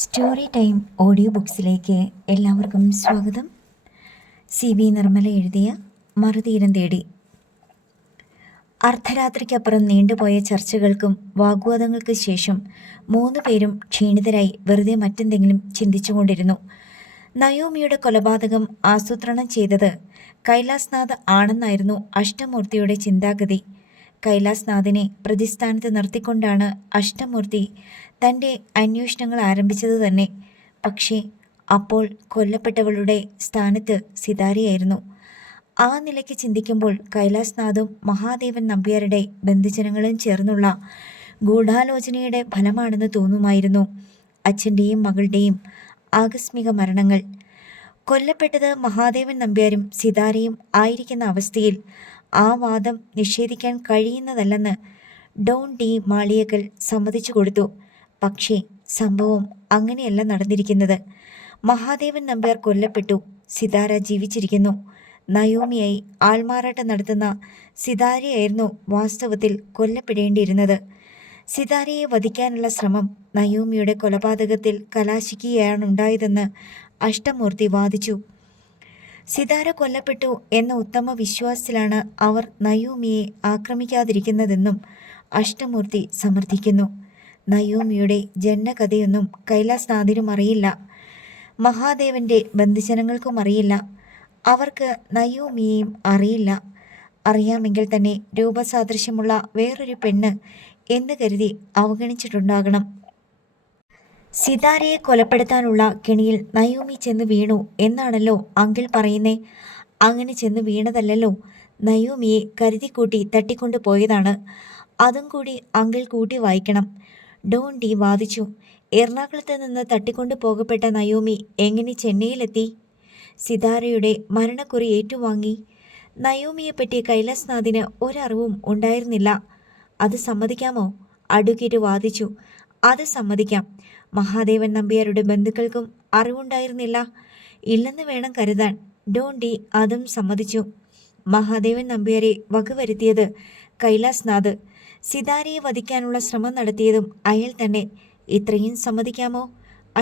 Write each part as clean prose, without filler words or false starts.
Story time audio ബുക്സിലേക്ക് എല്ലാവർക്കും സ്വാഗതം. CV Nirmala എഴുതിയ മറുതീരം തേടി. അർദ്ധരാത്രിക്കപ്പുറം നീണ്ടുപോയ ചർച്ചകൾക്കും വാഗ്വാദങ്ങൾക്ക് ശേഷം 3 പേരും ക്ഷീണിതരായി വെറുതെ മറ്റെന്തെങ്കിലും ചിന്തിച്ചുകൊണ്ടിരുന്നു. നയോമിയുടെ കൊലപാതകം ആസൂത്രണം ചെയ്തത് കൈലാസ്നാഥ് ആണെന്നായിരുന്നു അഷ്ടമൂർത്തിയുടെ ചിന്താഗതി. കൈലാസ്നാഥിനെ പ്രതിസ്ഥാനത്ത് നിർത്തിക്കൊണ്ടാണ് അഷ്ടമൂർത്തി തൻ്റെ അന്വേഷണങ്ങൾ ആരംഭിച്ചത് തന്നെ. പക്ഷേ അപ്പോൾ കൊല്ലപ്പെട്ടവളുടെ സ്ഥാനത്ത് സിതാരയായിരുന്നു. ആ നിലയ്ക്ക് ചിന്തിക്കുമ്പോൾ കൈലാസ്നാഥും മഹാദേവൻ നമ്പ്യാരുടെ ബന്ധുജനങ്ങളും ചേർന്നുള്ള ഗൂഢാലോചനയുടെ ഫലമാണെന്ന് തോന്നുമായിരുന്നു അച്ഛൻ്റെയും മകളുടെയും ആകസ്മിക മരണങ്ങൾ. കൊല്ലപ്പെട്ടത് മഹാദേവൻ നമ്പ്യാരും സിതാരയും ആയിരിക്കുന്ന അവസ്ഥയിൽ ആ വാദം നിഷേധിക്കാൻ കഴിയുന്നതല്ലെന്ന് ഡോൺ ഡി മാളിയക്കൽ സമ്മതിച്ചു കൊടുത്തു. പക്ഷേ സംഭവം അങ്ങനെയല്ല നടന്നിരിക്കുന്നത്. മഹാദേവൻ നമ്പ്യാർ കൊല്ലപ്പെട്ടു, സിതാര ജീവിച്ചിരിക്കുന്നു. നയോമിയായി ആൾമാറാട്ടം നടത്തുന്ന സിതാരയായിരുന്നു വാസ്തവത്തിൽ കൊല്ലപ്പെടേണ്ടിയിരുന്നത്. സിതാരയെ വധിക്കാനുള്ള ശ്രമം നയോമിയുടെ കൊലപാതകത്തിൽ കലാശിക്കുകയാണുണ്ടായതെന്ന് അഷ്ടമൂർത്തി വാദിച്ചു. സിതാര കൊല്ലപ്പെട്ടു എന്ന ഉത്തമ വിശ്വാസത്തിലാണ് അവർ നയോമിയെ ആക്രമിക്കാതിരിക്കുന്നതെന്നും അഷ്ടമൂർത്തി സമർത്ഥിക്കുന്നു. നയോമിയുടെ ജനനകഥയൊന്നും കൈലാസ്നാഥിനും അറിയില്ല, മഹാദേവന്റെ ബന്ധുജനങ്ങൾക്കും അറിയില്ല, അവർക്ക് നയോമിയെയും അറിയില്ല. അറിയാമെങ്കിൽ തന്നെ രൂപസാദൃശ്യമുള്ള വേറൊരു പെണ്ണ് എന്ന് കരുതി അവഗണിച്ചിട്ടുണ്ടാകണം. സിതാരയെ കൊലപ്പെടുത്താനുള്ള കെണിയിൽ നയോമി ചെന്ന് വീണു എന്നാണല്ലോ അങ്കിൾ പറയുന്നേ. അങ്ങനെ ചെന്ന് വീണതല്ലല്ലോ, നയോമിയെ കരുതിക്കൂട്ടി തട്ടിക്കൊണ്ടു പോയതാണ്. അതും കൂടി അങ്കിൾ കൂട്ടി വായിക്കണം, ഡോൺ ഡി വാദിച്ചു. എറണാകുളത്ത് നിന്ന് തട്ടിക്കൊണ്ടു പോകപ്പെട്ട നയോമി എങ്ങനെ ചെന്നൈയിലെത്തി? സിതാരയുടെ മരണക്കുറി ഏറ്റുവാങ്ങി. നയോമിയെപ്പറ്റി കൈലാസ്നാഥിന് ഒരറിവും ഉണ്ടായിരുന്നില്ല. അത് സമ്മതിക്കാമോ? അഡ്വക്കേറ്റ് വാദിച്ചു. അത് സമ്മതിക്കാം. മഹാദേവൻ നമ്പ്യാരുടെ ബന്ധുക്കൾക്കും അറിവുണ്ടായിരുന്നില്ല. ഇല്ലെന്ന് വേണം കരുതാൻ. ഡോൺ ഡി അതും സമ്മതിച്ചു. മഹാദേവൻ നമ്പ്യാരെ വകവരുത്തിയത് കൈലാസ്നാഥ്, സിതാരയെ വധിക്കാനുള്ള ശ്രമം നടത്തിയതും അയാൾ തന്നെ. ഇത്രയും സമ്മതിക്കാമോ?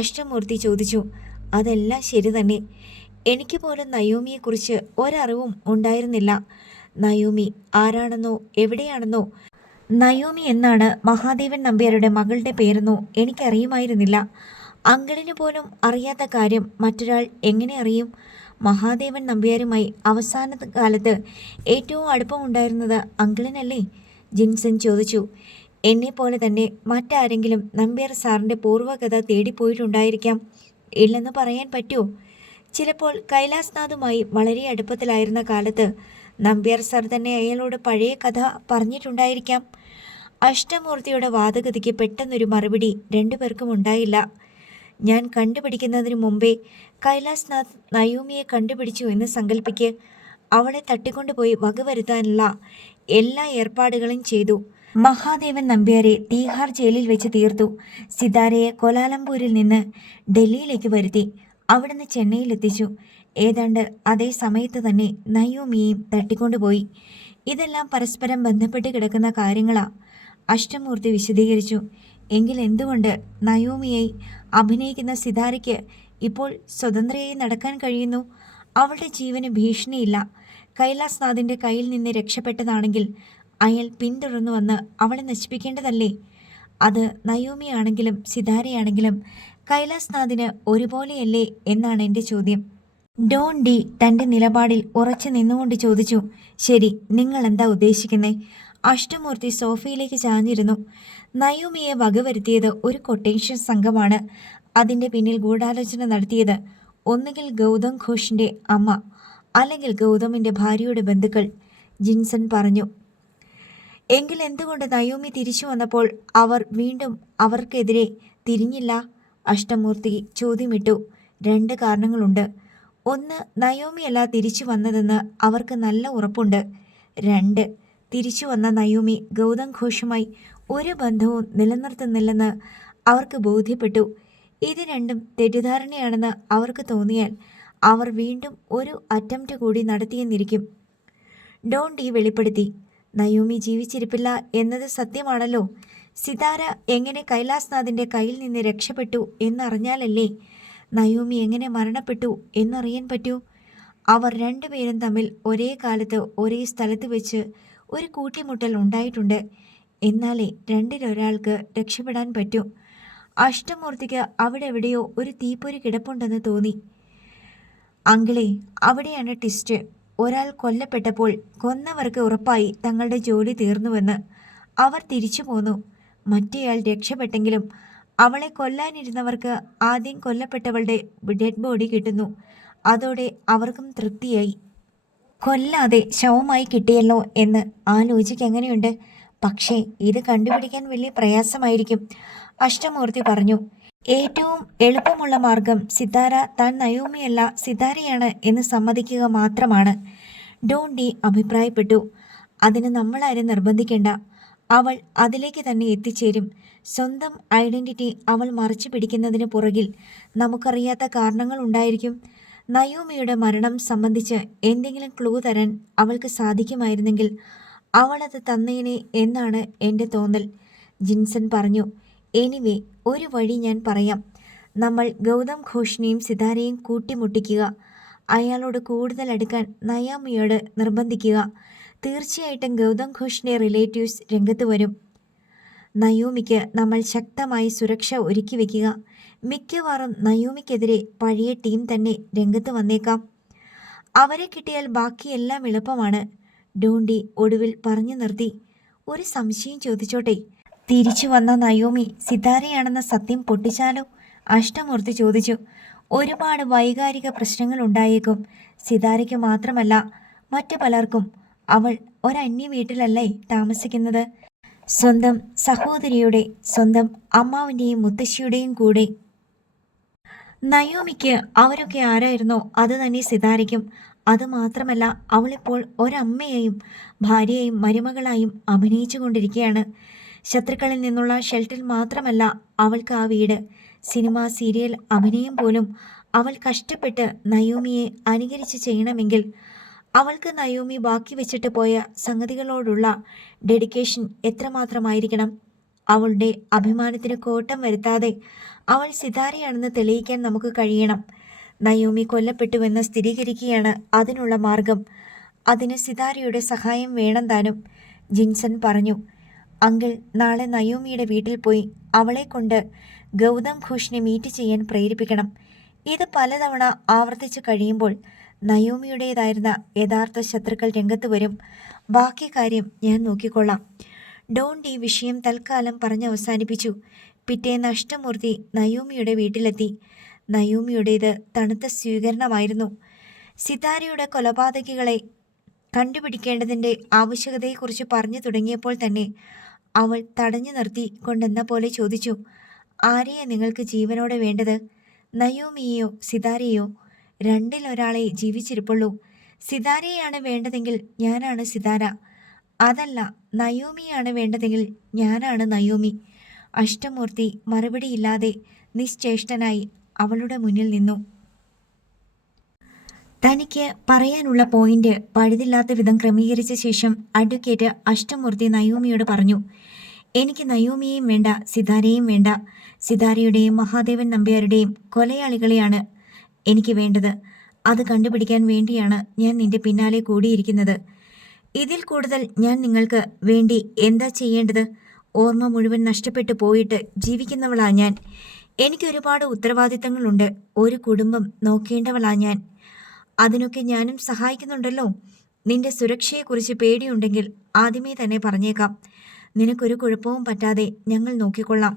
അഷ്ടമൂർത്തി ചോദിച്ചു. അതെല്ലാം ശരി തന്നെ. എനിക്ക് പോലും നയോമിയെക്കുറിച്ച് ഒരറിവും ഉണ്ടായിരുന്നില്ല. നയോമി ആരാണെന്നോ എവിടെയാണെന്നോ, നയോമി എന്നാണ് മഹാദേവൻ നമ്പ്യാരുടെ മകളുടെ പേരെന്നോ എനിക്കറിയുമായിരുന്നില്ല. അങ്കിളിന് പോലും അറിയാത്ത കാര്യം മറ്റൊരാൾ എങ്ങനെ അറിയും? മഹാദേവൻ നമ്പ്യാരുമായി അവസാന കാലത്ത് ഏറ്റവും അടുപ്പമുണ്ടായിരുന്നത് അങ്കിളിനല്ലേ? ജിൻസൺ ചോദിച്ചു. എന്നെപ്പോലെ തന്നെ മറ്റാരെങ്കിലും നമ്പ്യാർ സാറിൻ്റെ പൂർവ്വകഥ തേടിപ്പോയിട്ടുണ്ടായിരിക്കാം. ഇല്ലെന്ന് പറയാൻ പറ്റുമോ? ചിലപ്പോൾ കൈലാസ്നാഥുമായി വളരെ അടുപ്പത്തിലായിരുന്ന കാലത്ത് നമ്പ്യാർ സാർ തന്നെ അയാളോട് പഴയ കഥ പറഞ്ഞിട്ടുണ്ടായിരിക്കാം. അഷ്ടമൂർത്തിയുടെ വാദഗതിക്ക് പെട്ടെന്നൊരു മറുപടി രണ്ടുപേർക്കും ഉണ്ടായില്ല. ഞാൻ കണ്ടുപിടിക്കുന്നതിന് മുമ്പേ കൈലാസ്നാഥ് നയോമിയെ കണ്ടുപിടിച്ചു എന്ന് സങ്കല്പിക്ക്. അവളെ തട്ടിക്കൊണ്ടുപോയി വകവരുത്താനുള്ള എല്ലാ ഏർപ്പാടുകളും ചെയ്തു. മഹാദേവൻ നമ്പ്യാരെ തീഹാർ ജയിലിൽ വെച്ച് തീർത്തു. സിതാരയെ കോലാലംപൂരിൽ നിന്ന് ഡൽഹിയിലേക്ക് വരുത്തി. അവിടുന്ന് ചെന്നൈയിലെത്തിച്ചു. ഏതാണ്ട് അതേ സമയത്ത് തന്നെ നയോമിയെയും തട്ടിക്കൊണ്ടുപോയി. ഇതെല്ലാം പരസ്പരം ബന്ധപ്പെട്ട് കിടക്കുന്ന കാര്യങ്ങളാ, അഷ്ടമൂർത്തി വിശദീകരിച്ചു. എങ്കിൽ എന്തുകൊണ്ട് നയോമിയായി അഭിനയിക്കുന്ന സിതാരയ്ക്ക് ഇപ്പോൾ സ്വതന്ത്രയായി നടക്കാൻ കഴിയുന്നു? അവളുടെ ജീവന് ഭീഷണിയില്ല. കൈലാസ്നാഥിൻ്റെ കയ്യിൽ നിന്ന് രക്ഷപ്പെട്ടതാണെങ്കിൽ അയാൾ പിന്തുടർന്നു വന്ന് അവളെ നശിപ്പിക്കേണ്ടതല്ലേ? അത് നയോമിയാണെങ്കിലും സിതാരയാണെങ്കിലും കൈലാസ്നാഥിന് ഒരുപോലെയല്ലേ എന്നാണ് എൻ്റെ ചോദ്യം. ഡോൺ ഡി തൻ്റെ നിലപാടിൽ ഉറച്ചു നിന്നുകൊണ്ട് ചോദിച്ചു. ശരി, നിങ്ങൾ എന്താ ഉദ്ദേശിക്കുന്നേ? അഷ്ടമൂർത്തി സോഫയിലേക്ക് ചാഞ്ഞിരുന്നു. നയോമിയെ വകവരുത്തിയത് ഒരു കൊട്ടേഷൻ സംഘമാണ്. അതിൻ്റെ പിന്നിൽ ഗൂഢാലോചന നടത്തിയത് ഒന്നുകിൽ ഗൗതം ഘോഷിൻ്റെ അമ്മ, അല്ലെങ്കിൽ ഗൗതമിൻ്റെ ഭാര്യയുടെ ബന്ധുക്കൾ, ജിൻസൺ പറഞ്ഞു. എങ്കിൽ എന്തുകൊണ്ട് നയോമി തിരിച്ചു വന്നപ്പോൾ അവർ വീണ്ടും അവർക്കെതിരെ തിരിഞ്ഞില്ല? അഷ്ടമൂർത്തി ചോദ്യമിട്ടു. 2 കാരണങ്ങളുണ്ട്. ഒന്ന്, നയോമിയല്ല തിരിച്ചു വന്നതെന്ന് അവർക്ക് നല്ല ഉറപ്പുണ്ട്. 2, തിരിച്ചു വന്ന നയോമി ഗൗതം ഘോഷുമായി ഒരു ബന്ധവും നിലനിർത്തുന്നില്ലെന്ന് അവർക്ക് ബോധ്യപ്പെട്ടു. ഇത് രണ്ടും തെറ്റിദ്ധാരണയാണെന്ന് അവർക്ക് തോന്നിയാൽ അവർ വീണ്ടും ഒരു അറ്റംപ്റ്റ് കൂടി നടത്തിയെന്നിരിക്കും. ഡോൺ ഡി വെളിപ്പെടുത്തി. നയോമി ജീവിച്ചിരിപ്പില്ല എന്നത് സത്യമാണല്ലോ. സിതാര എങ്ങനെ കൈലാസ്നാഥിൻ്റെ കയ്യിൽ നിന്ന് രക്ഷപ്പെട്ടു എന്നറിഞ്ഞാലല്ലേ നയോമി എങ്ങനെ മരണപ്പെട്ടു എന്നറിയാൻ പറ്റൂ. അവർ രണ്ടുപേരും തമ്മിൽ ഒരേ കാലത്ത് ഒരേ സ്ഥലത്ത് വെച്ച് ഒരു കൂട്ടിമുട്ടൽ ഉണ്ടായിട്ടുണ്ട്. എന്നാലേ രണ്ടിലൊരാൾക്ക് രക്ഷപ്പെടാൻ പറ്റൂ. അഷ്ടമൂർത്തിക്ക് അവിടെ എവിടെയോ ഒരു തീപ്പൊരി കിടപ്പുണ്ടെന്ന് തോന്നി. അങ്കിളെ, അവിടെയാണ് ട്വിസ്റ്റ്. ഒരാൾ കൊല്ലപ്പെട്ടപ്പോൾ കൊന്നവർക്ക് ഉറപ്പായി തങ്ങളുടെ ജോലി തീർന്നുവെന്ന്. അവർ തിരിച്ചു പോന്നു. മറ്റേയാൾ രക്ഷപ്പെട്ടെങ്കിലും അവളെ കൊല്ലാനിരുന്നവർക്ക് ആദ്യം കൊല്ലപ്പെട്ടവളുടെ ഡെഡ് ബോഡി കിട്ടുന്നു. അതോടെ അവർക്കും തൃപ്തിയായി. കൊല്ലാതെ ശവമായി കിട്ടിയല്ലോ എന്ന് ആ ലോജിക്ക് എങ്ങനെയുണ്ട്? പക്ഷേ ഇത് കണ്ടുപിടിക്കാൻ വലിയ പ്രയാസമായിരിക്കും, അഷ്ടമൂർത്തി പറഞ്ഞു. ഏറ്റവും എളുപ്പമുള്ള മാർഗം സിതാര താൻ നയോമിയല്ല സിതാരയാണ് എന്ന് സമ്മതിക്കുക മാത്രമാണ്, ഡോൺ ഡി അഭിപ്രായപ്പെട്ടു. അതിന് നമ്മളാരും നിർബന്ധിക്കേണ്ട. അവൾ അതിലേക്ക് തന്നെ എത്തിച്ചേരും. സ്വന്തം ഐഡന്റിറ്റി അവൾ മറച്ചു പിടിക്കുന്നതിന് പുറകിൽ നമുക്കറിയാത്ത കാരണങ്ങൾ ഉണ്ടായിരിക്കും. നയോമിയുടെ മരണം സംബന്ധിച്ച് എന്തെങ്കിലും ക്ലൂ തരാൻ അവൾക്ക് സാധിക്കുമായിരുന്നെങ്കിൽ അവളത് തന്നേനെ എന്നാണ് എൻ്റെ തോന്നൽ, ജിൻസൺ പറഞ്ഞു. എനിവേ, ഒരു വഴി ഞാൻ പറയാം. നമ്മൾ ഗൗതം ഘോഷിനെയും സിതാരയും കൂട്ടിമുട്ടിക്കുക. അയാളോട് കൂടുതൽ അടുക്കാൻ നയോമിയോട് നിർബന്ധിക്കുക. തീർച്ചയായിട്ടും ഗൗതം ഘോഷിൻ്റെ റിലേറ്റീവ്സ് രംഗത്ത് വരും. നയോമിക്ക് നമ്മൾ ശക്തമായി സുരക്ഷ ഒരുക്കി വയ്ക്കുക. മിക്കവാറും നയോമിക്കെതിരെ പഴയ ടീം തന്നെ രംഗത്ത് വന്നേക്കാം. അവരെ കിട്ടിയാൽ ബാക്കിയെല്ലാം എളുപ്പമാണ്, ഡോണ്ടി ഒടുവിൽ പറഞ്ഞു നിർത്തി. ഒരു സംശയം ചോദിച്ചോട്ടെ? തിരിച്ചു വന്ന നയോമി സിതാരയാണെന്ന സത്യം പൊട്ടിച്ചാലോ? അഷ്ടമൂർത്തി ചോദിച്ചു. ഒരുപാട് വൈകാരിക പ്രശ്നങ്ങൾ ഉണ്ടായേക്കും. സിതാരയ്ക്ക് മാത്രമല്ല, മറ്റു പലർക്കും. അവൾ ഒരന്യ വീട്ടിലല്ലേ താമസിക്കുന്നത്? സ്വന്തം സഹോദരിയുടെ, സ്വന്തം അമ്മാവിൻ്റെയും മുത്തശ്ശിയുടെയും കൂടെ. നയോമിക്ക് അവരൊക്കെ ആരായിരുന്നോ അത് തന്നെ സിതാരയ്ക്കും. അതുമാത്രമല്ല, അവളിപ്പോൾ ഒരമ്മയെയും ഭാര്യയെയും മരുമകളായും അഭിനയിച്ചു കൊണ്ടിരിക്കുകയാണ്. ശത്രുക്കളിൽ നിന്നുള്ള ഷെൽട്ടർ മാത്രമല്ല അവൾക്ക് ആ വീട്. സിനിമ, സീരിയൽ അഭിനയം പോലും അവൾ കഷ്ടപ്പെട്ട് നയോമിയെ അനുകരിച്ച് ചെയ്യണമെങ്കിൽ അവൾക്ക് നയോമി ബാക്കി വെച്ചിട്ട് പോയ സംഗതികളോടുള്ള ഡെഡിക്കേഷൻ എത്രമാത്രമായിരിക്കണം? അവളുടെ അഭിമാനത്തിന് കോട്ടം വരുത്താതെ അവൾ സിതാരയാണെന്ന് തെളിയിക്കാൻ നമുക്ക് കഴിയണം. നയോമി കൊല്ലപ്പെട്ടുവെന്ന് സ്ഥിരീകരിക്കുകയാണ് അതിനുള്ള മാർഗം. അതിന് സിതാരയുടെ സഹായം വേണം താനും, ജിൻസൺ പറഞ്ഞു. അങ്കിൾ നാളെ നയോമിയുടെ വീട്ടിൽ പോയി അവളെ കൊണ്ട് ഗൗതം ഘോഷിനെ മീറ്റ് ചെയ്യാൻ പ്രേരിപ്പിക്കണം. ഇത് പലതവണ ആവർത്തിച്ചു കഴിയുമ്പോൾ നയോമിയുടേതായിരുന്ന യഥാർത്ഥ ശത്രുക്കൾ രംഗത്ത് വരും. ബാക്കി കാര്യം ഞാൻ നോക്കിക്കൊള്ളാം. ഡോൺ ഡി വിഷയം തൽക്കാലം പറഞ്ഞവസാനിപ്പിച്ചു. പിറ്റേന്ന് അഷ്ടമൂർത്തി നയോമിയുടെ വീട്ടിലെത്തി. നയോമിയുടേത് തണുത്ത സ്വീകരണമായിരുന്നു. സിതാരയുടെ കൊലപാതകികളെ കണ്ടുപിടിക്കേണ്ടതിൻ്റെ ആവശ്യകതയെക്കുറിച്ച് പറഞ്ഞു തുടങ്ങിയപ്പോൾ തന്നെ അവൾ തടഞ്ഞു നിർത്തി കൊണ്ടെന്ന പോലെ ചോദിച്ചു, ആരെയാ നിങ്ങൾക്ക് ജീവനോടെ വേണ്ടത്? നയോമിയെയോ സിതാരയെയോ? രണ്ടിലൊരാളെ ജീവിച്ചിരിപ്പുള്ളൂ. സിതാരയെയാണ് വേണ്ടതെങ്കിൽ ഞാനാണ് സിതാര. അതല്ല, നയോമിയാണ് വേണ്ടതെങ്കിൽ ഞാനാണ് നയോമി. അഷ്ടമൂർത്തി മറുപടിയില്ലാതെ നിശ്ചേഷ്ടനായി അവളുടെ മുന്നിൽ നിന്നു. തനിക്ക് പറയാനുള്ള പോയിന്റ് പഴുതില്ലാത്ത വിധം ക്രമീകരിച്ച ശേഷം അഡ്വക്കേറ്റ് അഷ്ടമൂർത്തി നയോമിയോട് പറഞ്ഞു, എനിക്ക് നയോമിയെയും വേണ്ട, സിതാരയെയും വേണ്ട. സിതാരയുടെയും മഹാദേവൻ നമ്പ്യാരുടെയും കൊലയാളികളെയാണ് എനിക്ക് വേണ്ടത്. അത് കണ്ടുപിടിക്കാൻ വേണ്ടിയാണ് ഞാൻ നിന്റെ പിന്നാലെ കൂടിയിരിക്കുന്നത്. ഇതിൽ കൂടുതൽ ഞാൻ നിങ്ങൾക്ക് വേണ്ടി എന്താ ചെയ്യേണ്ടത്? ഓർമ്മ മുഴുവൻ നഷ്ടപ്പെട്ടു പോയിട്ട് ജീവിക്കുന്നവളാ ഞാൻ. എനിക്ക് ഒരുപാട് ഉത്തരവാദിത്തങ്ങളുണ്ട്. ഒരു കുടുംബം നോക്കേണ്ടവളാ ഞാൻ. അതിനൊക്കെ ഞാനും സഹായിക്കുന്നുണ്ടല്ലോ. നിന്റെ സുരക്ഷയെക്കുറിച്ച് പേടിയുണ്ടെങ്കിൽ ആദ്യമേ തന്നെ പറഞ്ഞേക്കാം. നിനക്കൊരു കുഴപ്പവും പറ്റാതെ ഞങ്ങൾ നോക്കിക്കൊള്ളാം.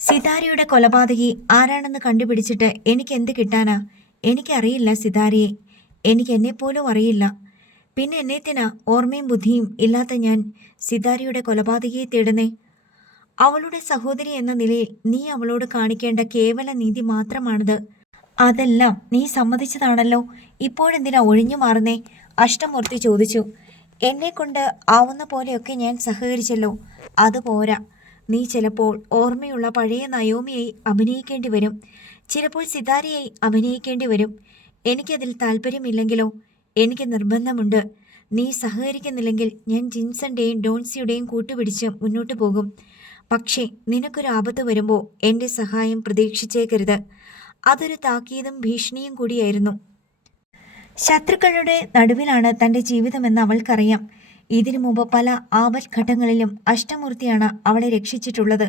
സിതാരയുടെ കൊലപാതകി ആരാണെന്ന് കണ്ടുപിടിച്ചിട്ട് എനിക്ക് എന്ത് കിട്ടാനാ? എനിക്കറിയില്ല സിതാരയെ. എനിക്ക് എന്നെപ്പോലും അറിയില്ല. പിന്നെ എന്നേത്തിനാ ഓർമ്മയും ബുദ്ധിയും ഇല്ലാത്ത ഞാൻ സിതാരയുടെ കൊലപാതകയെ തേടുന്നേ? അവളുടെ സഹോദരി എന്ന നിലയിൽ നീ അവളോട് കാണിക്കേണ്ട കേവല നീതി മാത്രമാണിത്. അതെല്ലാം നീ സമ്മതിച്ചതാണല്ലോ. ഇപ്പോഴെന്തിനാ ഒഴിഞ്ഞു മാറുന്നേ? അഷ്ടമൂർത്തി ചോദിച്ചു. എന്നെക്കൊണ്ട് ആവുന്ന പോലെയൊക്കെ ഞാൻ സഹകരിച്ചല്ലോ. അതുപോരാ. നീ ചിലപ്പോൾ ഓർമ്മയുള്ള പഴയ നയോമിയായി അഭിനയിക്കേണ്ടി വരും. ചിലപ്പോൾ സിതാരയായി അഭിനയിക്കേണ്ടി വരും. എനിക്കതിൽ താല്പര്യമില്ലെങ്കിലോ? എനിക്ക് നിർബന്ധമുണ്ട്. നീ സഹകരിക്കുന്നില്ലെങ്കിൽ ഞാൻ ജിൻസന്റെയും ഡോൺസിയുടെയും കൂട്ടുപിടിച്ച് മുന്നോട്ടു പോകും. പക്ഷേ നിനക്കൊരു ആപത്ത് വരുമ്പോൾ എൻ്റെ സഹായം പ്രതീക്ഷിച്ചേക്കരുത്. അതൊരു താക്കീതും ഭീഷണിയും കൂടിയായിരുന്നു. ശത്രുക്കളുടെ നടുവിലാണ് തൻ്റെ ജീവിതമെന്ന് അവൾക്കറിയാം. ഇതിനു മുമ്പ് പല ആപത്ഘട്ടങ്ങളിലും അഷ്ടമൂർത്തിയാണ് അവളെ രക്ഷിച്ചിട്ടുള്ളത്.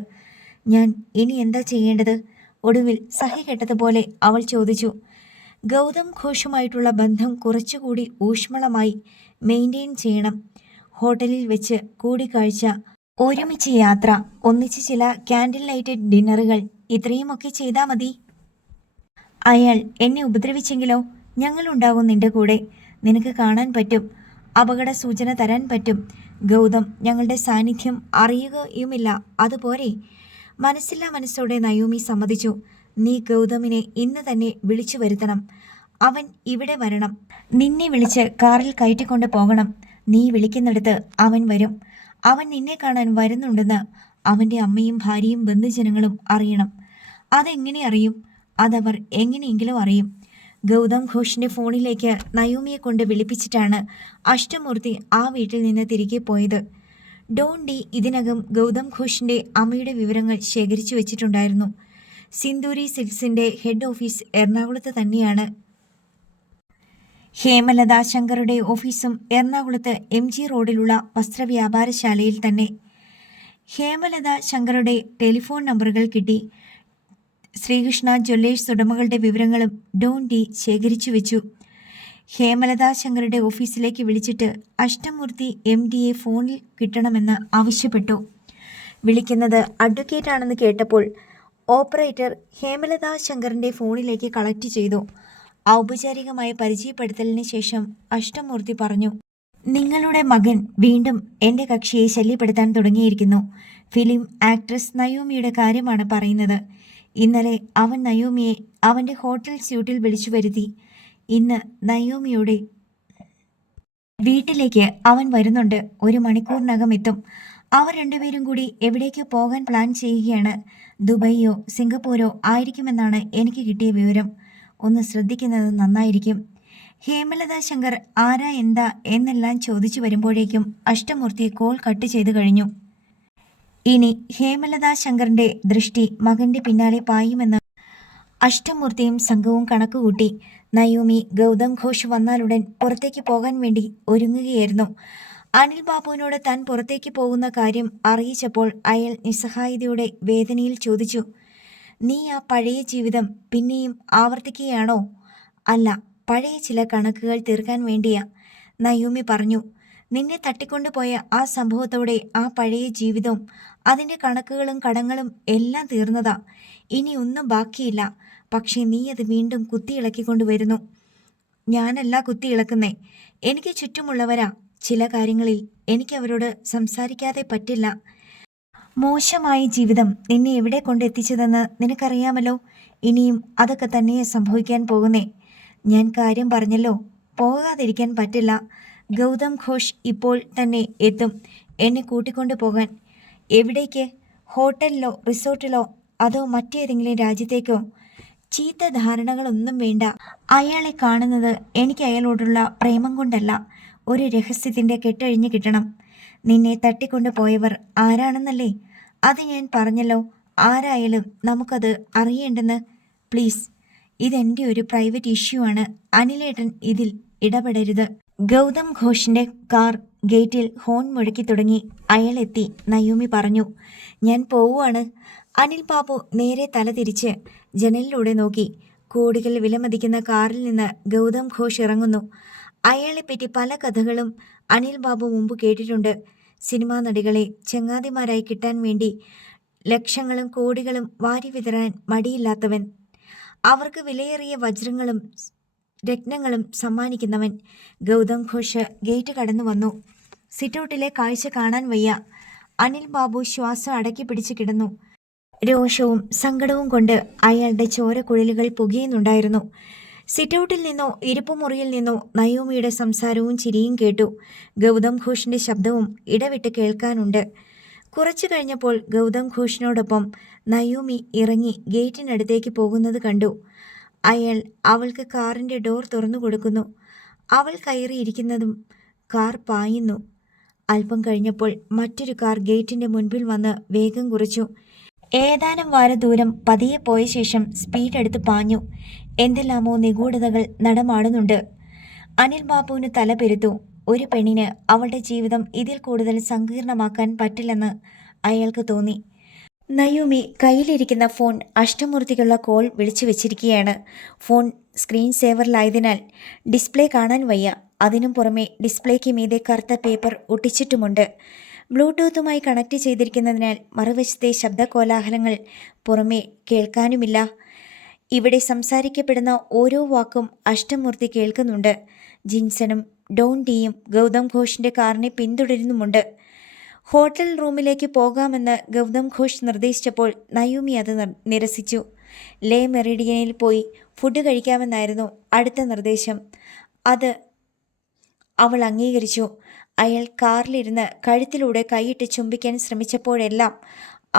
ഞാൻ ഇനി എന്താ ചെയ്യേണ്ടത്? ഒടുവിൽ സഹികെട്ടതുപോലെ അവൾ ചോദിച്ചു. ഗൗതം ഘോഷുമായിട്ടുള്ള ബന്ധം കുറച്ചുകൂടി ഊഷ്മളമായി മെയിൻറ്റെയിൻ ചെയ്യണം. ഹോട്ടലിൽ വെച്ച് കൂടിക്കാഴ്ച, ഒരുമിച്ച് യാത്ര, ഒന്നിച്ച് ചില ക്യാൻഡിൽ ലൈറ്റഡ് ഡിന്നറുകൾ, ഇത്രയുമൊക്കെ ചെയ്താൽ മതി. അയാൾ എന്നെ ഉപദ്രവിച്ചെങ്കിലോ? ഞങ്ങളുണ്ടാകും നിന്റെ കൂടെ. നിനക്ക് കാണാൻ പറ്റും, അപകട സൂചന തരാൻ പറ്റും. ഗൗതം ഞങ്ങളുടെ സാന്നിധ്യം അറിയുകയുമില്ല. അതുപോലെ മനസ്സില്ലാ മനസ്സോടെ നയോമി സമ്മതിച്ചു. നീ ഗൗതമിനെ ഇന്ന് തന്നെ വിളിച്ചു വരുത്തണം. അവൻ ഇവിടെ വരണം. നിന്നെ വിളിച്ച് കാറിൽ കയറ്റിക്കൊണ്ട് പോകണം. നീ വിളിക്കുന്നിടത്ത് അവൻ വരും. അവൻ നിന്നെ കാണാൻ വരുന്നുണ്ടെന്ന് അവൻ്റെ അമ്മയും ഭാര്യയും ബന്ധുജനങ്ങളും അറിയണം. അതെങ്ങനെ അറിയും? അതവർ എങ്ങനെയെങ്കിലും അറിയും. ഗൗതം ഘോഷിൻ്റെ ഫോണിലേക്ക് നയോമിയെ കൊണ്ട് വിളിപ്പിച്ചിട്ടാണ് അഷ്ടമൂർത്തി ആ വീട്ടിൽ നിന്ന് തിരികെ പോയത്. ഡോൺ ഡി ഇതിനകം ഗൗതം ഘോഷിൻ്റെ അമ്മയുടെ വിവരങ്ങൾ ശേഖരിച്ചു വെച്ചിട്ടുണ്ടായിരുന്നു. സിന്ദൂരി സിൽക്സിൻ്റെ ഹെഡ് ഓഫീസ് എറണാകുളത്ത് തന്നെയാണ്. ഹേമലത ശങ്കറുടെ ഓഫീസും എറണാകുളത്ത് MG റോഡിലുള്ള വസ്ത്രവ്യാപാരശാലയിൽ തന്നെ. ഹേമലത ശങ്കറുടെ ടെലിഫോൺ നമ്പറുകൾ കിട്ടി. ശ്രീകൃഷ്ണ ജ്വല്ലേഴ്സ് ഉടമകളുടെ വിവരങ്ങളും ഡോൺ ഡി ശേഖരിച്ചു വെച്ചു. ഹേമലത ശങ്കറുടെ ഓഫീസിലേക്ക് വിളിച്ചിട്ട് അഷ്ടമൂർത്തി MDയെ ഫോണിൽ കിട്ടണമെന്ന് ആവശ്യപ്പെട്ടു. വിളിക്കുന്നത് അഡ്വക്കേറ്റ് ആണെന്ന് കേട്ടപ്പോൾ ഓപ്പറേറ്റർ ഹേമലത ശങ്കറിൻ്റെ ഫോണിലേക്ക് കളക്ട് ചെയ്തു. ഔപചാരികമായ പരിചയപ്പെടുത്തലിന് ശേഷം അഷ്ടമൂർത്തി പറഞ്ഞു. നിങ്ങളുടെ മകൻ വീണ്ടും എൻ്റെ കക്ഷിയെ ശല്യപ്പെടുത്താൻ തുടങ്ങിയിരിക്കുന്നു. ഫിലിം ആക്ട്രസ് നയോമിയുടെ കാര്യമാണ് പറയുന്നത്. ഇന്നലെ അവൻ നയോമിയെ അവൻ്റെ ഹോട്ടൽ സ്യൂട്ടിൽ വിളിച്ചു വരുത്തി. ഇന്ന് നയോമിയുടെ വീട്ടിലേക്ക് അവൻ വരുന്നുണ്ട്. 1 മണിക്കൂറിനകം എത്തും. അവർ രണ്ടുപേരും കൂടി എവിടേക്ക് പോകാൻ പ്ലാൻ ചെയ്യുകയാണ്. ദുബൈയോ സിംഗപ്പൂരോ ആയിരിക്കുമെന്നാണ് എനിക്ക് കിട്ടിയ വിവരം. ഒന്ന് ശ്രദ്ധിക്കുന്നത് നന്നായിരിക്കും. ഹേമലത ശങ്കർ ആരാ എന്താ എന്നെല്ലാം ചോദിച്ചു വരുമ്പോഴേക്കും അഷ്ടമൂർത്തി കോൾ കട്ട് ചെയ്തു കഴിഞ്ഞു. ഇനി ഹേമലത ശങ്കറിൻ്റെ ദൃഷ്ടി മകൻ്റെ പിന്നാലെ പായുമെന്ന് അഷ്ടമൂർത്തിയും സംഘവും കണക്കുകൂട്ടി. നയോമി ഗൗതം ഘോഷ് വന്നാലുടൻ പുറത്തേക്ക് പോകാൻ വേണ്ടി ഒരുങ്ങുകയായിരുന്നു. അനിൽ ബാബുവിനോട് താൻ പുറത്തേക്ക് പോകുന്ന കാര്യം അറിയിച്ചപ്പോൾ അയാൾ നിസ്സഹായതയോടെ വേദനയിൽ ചോദിച്ചു. നീ ആ പഴയ ജീവിതം പിന്നെയും ആവർത്തിക്കുകയാണോ? അല്ല, പഴയ ചില കണക്കുകൾ തീർക്കാൻ വേണ്ടിയാ, നയോമി പറഞ്ഞു. നിന്നെ തട്ടിക്കൊണ്ടുപോയ ആ സംഭവത്തോടെ ആ പഴയ ജീവിതവും അതിൻ്റെ കണക്കുകളും കടങ്ങളും എല്ലാം തീർന്നതാ. ഇനി ഒന്നും ബാക്കിയില്ല. പക്ഷേ നീ അത് വീണ്ടും കുത്തിയിളക്കിക്കൊണ്ടുവരുന്നു. ഞാനല്ല കുത്തിയിളക്കുന്നേ, എനിക്ക് ചുറ്റുമുള്ളവരാ. ചില കാര്യങ്ങളിൽ എനിക്ക് അവരോട് സംസാരിക്കാതെ പറ്റില്ല. മോശമായ ജീവിതം നിന്നെ എവിടെ കൊണ്ടെത്തിച്ചതെന്ന് നിനക്കറിയാമല്ലോ. ഇനിയും അതൊക്കെ തന്നെ സംഭവിക്കാൻ പോകുന്നേ. ഞാൻ കാര്യം പറഞ്ഞല്ലോ, പോകാതിരിക്കാൻ പറ്റില്ല. ഗൗതം ഘോഷ് ഇപ്പോൾ തന്നെ എത്തും എന്നെ കൂട്ടിക്കൊണ്ടു പോകാൻ. എവിടേക്ക്? ഹോട്ടലിലോ റിസോർട്ടിലോ അതോ മറ്റേതെങ്കിലും രാജ്യത്തേക്കോ? ചീത്ത ധാരണകളൊന്നും വേണ്ട. അയാളെ കാണുന്നത് എനിക്ക് അയാളോടുള്ള പ്രേമം കൊണ്ടല്ല, ഒരു രഹസ്യത്തിൻ്റെ കെട്ടഴിഞ്ഞ് കിട്ടണം. നിന്നെ തട്ടിക്കൊണ്ടു പോയവർ ആരാണെന്നല്ലേ? അത് ഞാൻ പറഞ്ഞല്ലോ. ആരായാലും നമുക്കത് അറിയേണ്ടെന്ന്. പ്ലീസ്, ഇതെൻ്റെ ഒരു പ്രൈവറ്റ് ഇഷ്യൂ ആണ്. അനിലേട്ടൻ ഇതിൽ ഇടപെടരുത്. ഗൗതം ഘോഷിൻ്റെ കാർ ഗേറ്റിൽ ഹോൺ മുഴക്കി തുടങ്ങി. അയാളെത്തി. നയോമി പറഞ്ഞു. ഞാൻ പോവുകയാണ്. അനിൽ ബാബു നേരെ തല തിരിച്ച് ജനലിലൂടെ നോക്കി. കോടികൾ വിലമതിക്കുന്ന കാറിൽ നിന്ന് ഗൗതം ഘോഷ് ഇറങ്ങുന്നു. അയാളെപ്പറ്റി പല കഥകളും അനിൽ ബാബു മുമ്പ് കേട്ടിട്ടുണ്ട്. സിനിമാ നടികളെ ചങ്ങാതിമാരായി കിട്ടാൻ വേണ്ടി ലക്ഷങ്ങളും കോടികളും വാരി വിതറാൻ മടിയില്ലാത്തവൻ, അവർക്ക് വിലയേറിയ വജ്രങ്ങളും രത്നങ്ങളും സമ്മാനിക്കുന്നവൻ. ഗൗതം ഘോഷ് ഗേറ്റ് കടന്നു വന്നു. സിറ്റൗട്ടിലെ കാഴ്ച കാണാൻ വയ്യ. അനിൽ ബാബു ശ്വാസം അടക്കി പിടിച്ച് കിടന്നു. രോഷവും സങ്കടവും കൊണ്ട് അയാളുടെ ചോരക്കുഴലുകൾ പുകയുന്നുണ്ടായിരുന്നു. സിറ്റൗട്ടിൽ നിന്നോ ഇരിപ്പുമുറിയിൽ നിന്നോ നയോമിയുടെ സംസാരവും ചിരിയും കേട്ടു. ഗൗതം ഘോഷിൻ്റെ ശബ്ദവും ഇടവിട്ട് കേൾക്കാനുണ്ട്. കുറച്ചു കഴിഞ്ഞപ്പോൾ ഗൗതം ഘോഷിനോടൊപ്പം നയോമി ഇറങ്ങി ഗേറ്റിനടുത്തേക്ക് പോകുന്നത് കണ്ടു. അയാൾ അവൾക്ക് കാറിൻ്റെ ഡോർ തുറന്നു കൊടുക്കുന്നു. അവൾ കയറിയിരിക്കുന്നതും കാർ പായുന്നു. അല്പം കഴിഞ്ഞപ്പോൾ മറ്റൊരു കാർ ഗേറ്റിന്റെ മുൻപിൽ വന്ന് വേഗം കുറിച്ചു. ഏതാനും വാര ദൂരം പതിയെ പോയ ശേഷം സ്പീഡ് എടുത്ത് പാഞ്ഞു. എന്തെല്ലാമോ നിഗൂഢതകൾ നടമാടുന്നുണ്ട്. അനിൽ ബാബുവിന് തല പെരുത്തു. ഒരു പെണ്ണിന് അവളുടെ ജീവിതം ഇതിൽ കൂടുതൽ സങ്കീർണമാക്കാൻ പറ്റില്ലെന്ന് അയാൾക്ക് തോന്നി. നയൂമി കയ്യിലിരിക്കുന്ന ഫോൺ അഷ്ടമൂർത്തിക്കുള്ള കോൾ വിളിച്ചു വെച്ചിരിക്കുകയാണ്. ഫോൺ സ്ക്രീൻ സേവറിലായതിനാൽ ഡിസ്പ്ലേ കാണാൻ വയ്യ. അതിനും പുറമെ ഡിസ്പ്ലേക്ക് മീതെ കറുത്ത പേപ്പർ ഒട്ടിച്ചിട്ടുമുണ്ട്. ബ്ലൂടൂത്തുമായി കണക്ട് ചെയ്തിരിക്കുന്നതിനാൽ മറുവശത്തെ ശബ്ദകോലാഹലങ്ങൾ പുറമെ കേൾക്കാനുമില്ല. ഇവിടെ സംസാരിക്കപ്പെടുന്ന ഓരോ വാക്കും അഷ്ടമൂർത്തി കേൾക്കുന്നുണ്ട്. ജിൻസണും ഡോൺ ഡിയും ഗൗതം ഘോഷിൻ്റെ കാറിനെ പിന്തുടരുന്നുമുണ്ട്. ഹോട്ടൽ റൂമിലേക്ക് പോകാമെന്ന് ഗൗതം ഘോഷ് നിർദ്ദേശിച്ചപ്പോൾ നയൂമി അത് നിരസിച്ചു. ലേ മെറിഡിയനിൽ പോയി ഫുഡ് കഴിക്കാമെന്നായിരുന്നു അടുത്ത നിർദ്ദേശം. അത് അവൾ അംഗീകരിച്ചു. അയാൾ കാറിലിരുന്ന് കഴുത്തിലൂടെ കൈയിട്ട് ചുംബിക്കാൻ ശ്രമിച്ചപ്പോഴെല്ലാം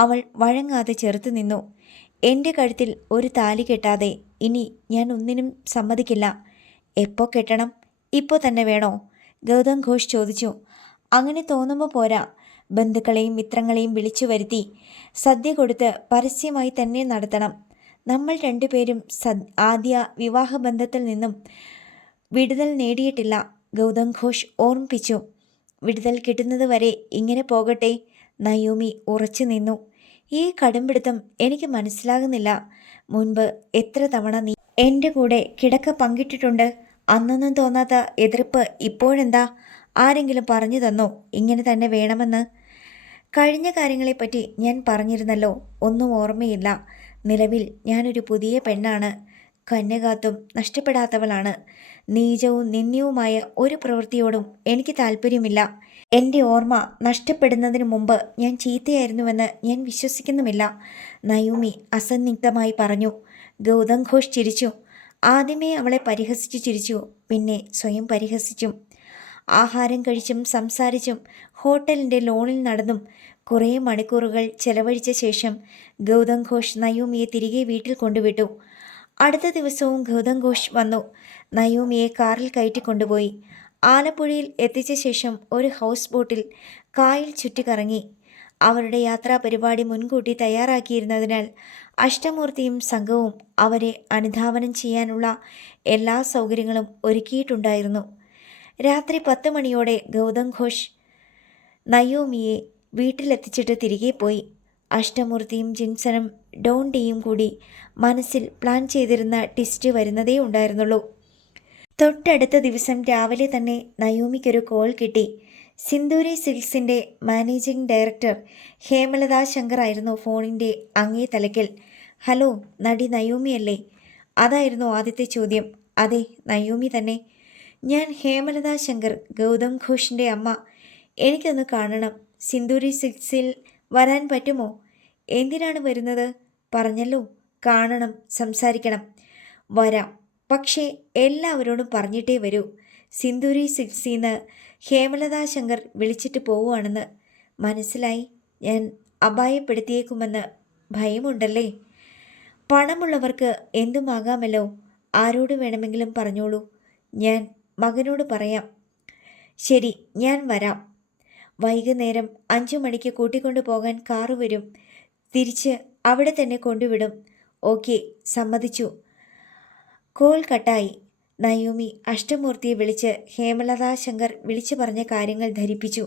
അവൾ വഴങ്ങാതെ ചെറുത്തു നിന്നു. എൻ്റെ കഴുത്തിൽ ഒരു താലി കെട്ടാതെ ഇനി ഞാൻ ഒന്നിനും സമ്മതിക്കില്ല. എപ്പോൾ കെട്ടണം? ഇപ്പോൾ തന്നെ വേണോ? ഗൗതം ഘോഷ് ചോദിച്ചു. അങ്ങനെ തോന്നുമ്പോൾ പോരാ. ബന്ധുക്കളെയും മിത്രങ്ങളെയും വിളിച്ചു വരുത്തി സദ്യ കൊടുത്ത് പരസ്യമായി തന്നെ നടത്തണം. നമ്മൾ രണ്ടുപേരും ആദ്യ വിവാഹബന്ധത്തിൽ നിന്നും വിടുതൽ നേടിയിട്ടില്ല, ഗൗതം ഘോഷ് ഓർമ്മിപ്പിച്ചു. വിടുതൽ കിട്ടുന്നത് വരെ ഇങ്ങനെ പോകട്ടെ. നയൂമി ഉറച്ചു നിന്നു. ഈ കടുംപിടുത്തം എനിക്ക് മനസ്സിലാകുന്നില്ല. മുൻപ് എത്ര തവണ നീ എൻ്റെ കൂടെ കിടക്ക പങ്കിട്ടിട്ടുണ്ട്. അന്നൊന്നും തോന്നാത്ത എതിർപ്പ് ഇപ്പോഴെന്താ? ആരെങ്കിലും പറഞ്ഞു തന്നോ ഇങ്ങനെ തന്നെ വേണമെന്ന്? കഴിഞ്ഞ കാര്യങ്ങളെപ്പറ്റി ഞാൻ പറഞ്ഞിരുന്നല്ലോ. ഒന്നും ഓർമ്മയില്ല. നിലവിൽ ഞാനൊരു പുതിയ പെണ്ണാണ്. കന്യകാത്വം നഷ്ടപ്പെടാത്തവളാണ്. നീചവും നിന്ദ്യവുമായ ഒരു പ്രവൃത്തിയോടും എനിക്ക് താല്പര്യമില്ല. എൻ്റെ ഓർമ്മ നഷ്ടപ്പെടുന്നതിന് മുമ്പ് ഞാൻ ചീത്തയായിരുന്നുവെന്ന് ഞാൻ വിശ്വസിക്കുന്നുമില്ല, നയൂമി അസന്നിഗ്ധമായി പറഞ്ഞു. ഗൗതം ഘോഷ് ചിരിച്ചു. ആദ്യമേ അവളെ പരിഹസിച്ചു ചിരിച്ചു, പിന്നെ സ്വയം പരിഹസിച്ചും. ആഹാരം കഴിച്ചും സംസാരിച്ചും ഹോട്ടലിൻ്റെ ലോണിൽ നടന്നും കുറേ മണിക്കൂറുകൾ ചെലവഴിച്ച ശേഷം ഗൗതം ഘോഷ് നയൂമിയെ തിരികെ വീട്ടിൽ കൊണ്ടുവിട്ടു. അടുത്ത ദിവസവും ഗൗതം ഘോഷ് വന്നു. നയൂമിയെ കാറിൽ കയറ്റിക്കൊണ്ടുപോയി. ആലപ്പുഴയിൽ എത്തിച്ച ശേഷം ഒരു ഹൗസ് ബോട്ടിൽ കായൽ ചുറ്റിക്കറങ്ങി. അവരുടെ യാത്രാ പരിപാടി മുൻകൂട്ടി തയ്യാറാക്കിയിരുന്നതിനാൽ അഷ്ടമൂർത്തിയും സംഘവും അവരെ അനുധാവനം ചെയ്യാനുള്ള എല്ലാ സൗകര്യങ്ങളും ഒരുക്കിയിട്ടുണ്ടായിരുന്നു. രാത്രി 10 മണിയോടെ ഗൗതം ഘോഷ് നയോമിയെ വീട്ടിലെത്തിച്ചിട്ട് തിരികെ പോയി. അഷ്ടമൂർത്തിയും ജിൻസനും ഡോൺ ഡിയും കൂടി മനസ്സിൽ പ്ലാൻ ചെയ്തിരുന്ന ട്വിസ്റ്റ് വരുന്നതേ ഉണ്ടായിരുന്നുള്ളൂ. തൊട്ടടുത്ത ദിവസം രാവിലെ തന്നെ നയോമിക്കൊരു കോൾ കിട്ടി. സിന്ദൂരി സിൽക്സിൻ്റെ മാനേജിംഗ് ഡയറക്ടർ ഹേമലത ശങ്കർ ആയിരുന്നു ഫോണിൻ്റെ അങ്ങേ തലയ്ക്കൽ. ഹലോ, നടി നയോമിയല്ലേ? അതായിരുന്നു ആദ്യത്തെ ചോദ്യം. അതെ, നയോമി തന്നെ. ഞാൻ ഹേമലത ശങ്കർ, ഗൗതം ഘോഷിൻ്റെ അമ്മ. എനിക്കൊന്ന് കാണണം. സിന്ദൂരി സിൽക്സിൽ വരാൻ പറ്റുമോ? എന്തിനാണ് വരുന്നത്? പറഞ്ഞല്ലോ, കാണണം, സംസാരിക്കണം. വരാം, പക്ഷേ എല്ലാവരോടും പറഞ്ഞിട്ടേ വരൂ. സിന്ദൂരി സിൽക്സിൽ നിന്ന് ഹേമലത ശങ്കർ വിളിച്ചിട്ട് പോവുകയാണെന്ന്. മനസ്സിലായി. ഞാൻ അപായപ്പെടുത്തിയേക്കുമെന്ന് ഭയമുണ്ടല്ലേ? പണമുള്ളവർക്ക് എന്തുമാകാമല്ലോ. ആരോട് വേണമെങ്കിലും പറഞ്ഞോളൂ. ഞാൻ മകനോട് പറയാം. ശരി, ഞാൻ വരാം. വൈകുന്നേരം 5 മണിക്ക് കൂട്ടിക്കൊണ്ടു പോകാൻ കാറ് വരും. തിരിച്ച് അവിടെ തന്നെ കൊണ്ടുവിടും. ഓക്കെ, സമ്മതിച്ചു. കോൾ കട്ടായി. നയോമി അഷ്ടമൂർത്തിയെ വിളിച്ച് ഹേമലത ശങ്കർ വിളിച്ചു പറഞ്ഞ കാര്യങ്ങൾ ധരിപ്പിച്ചു.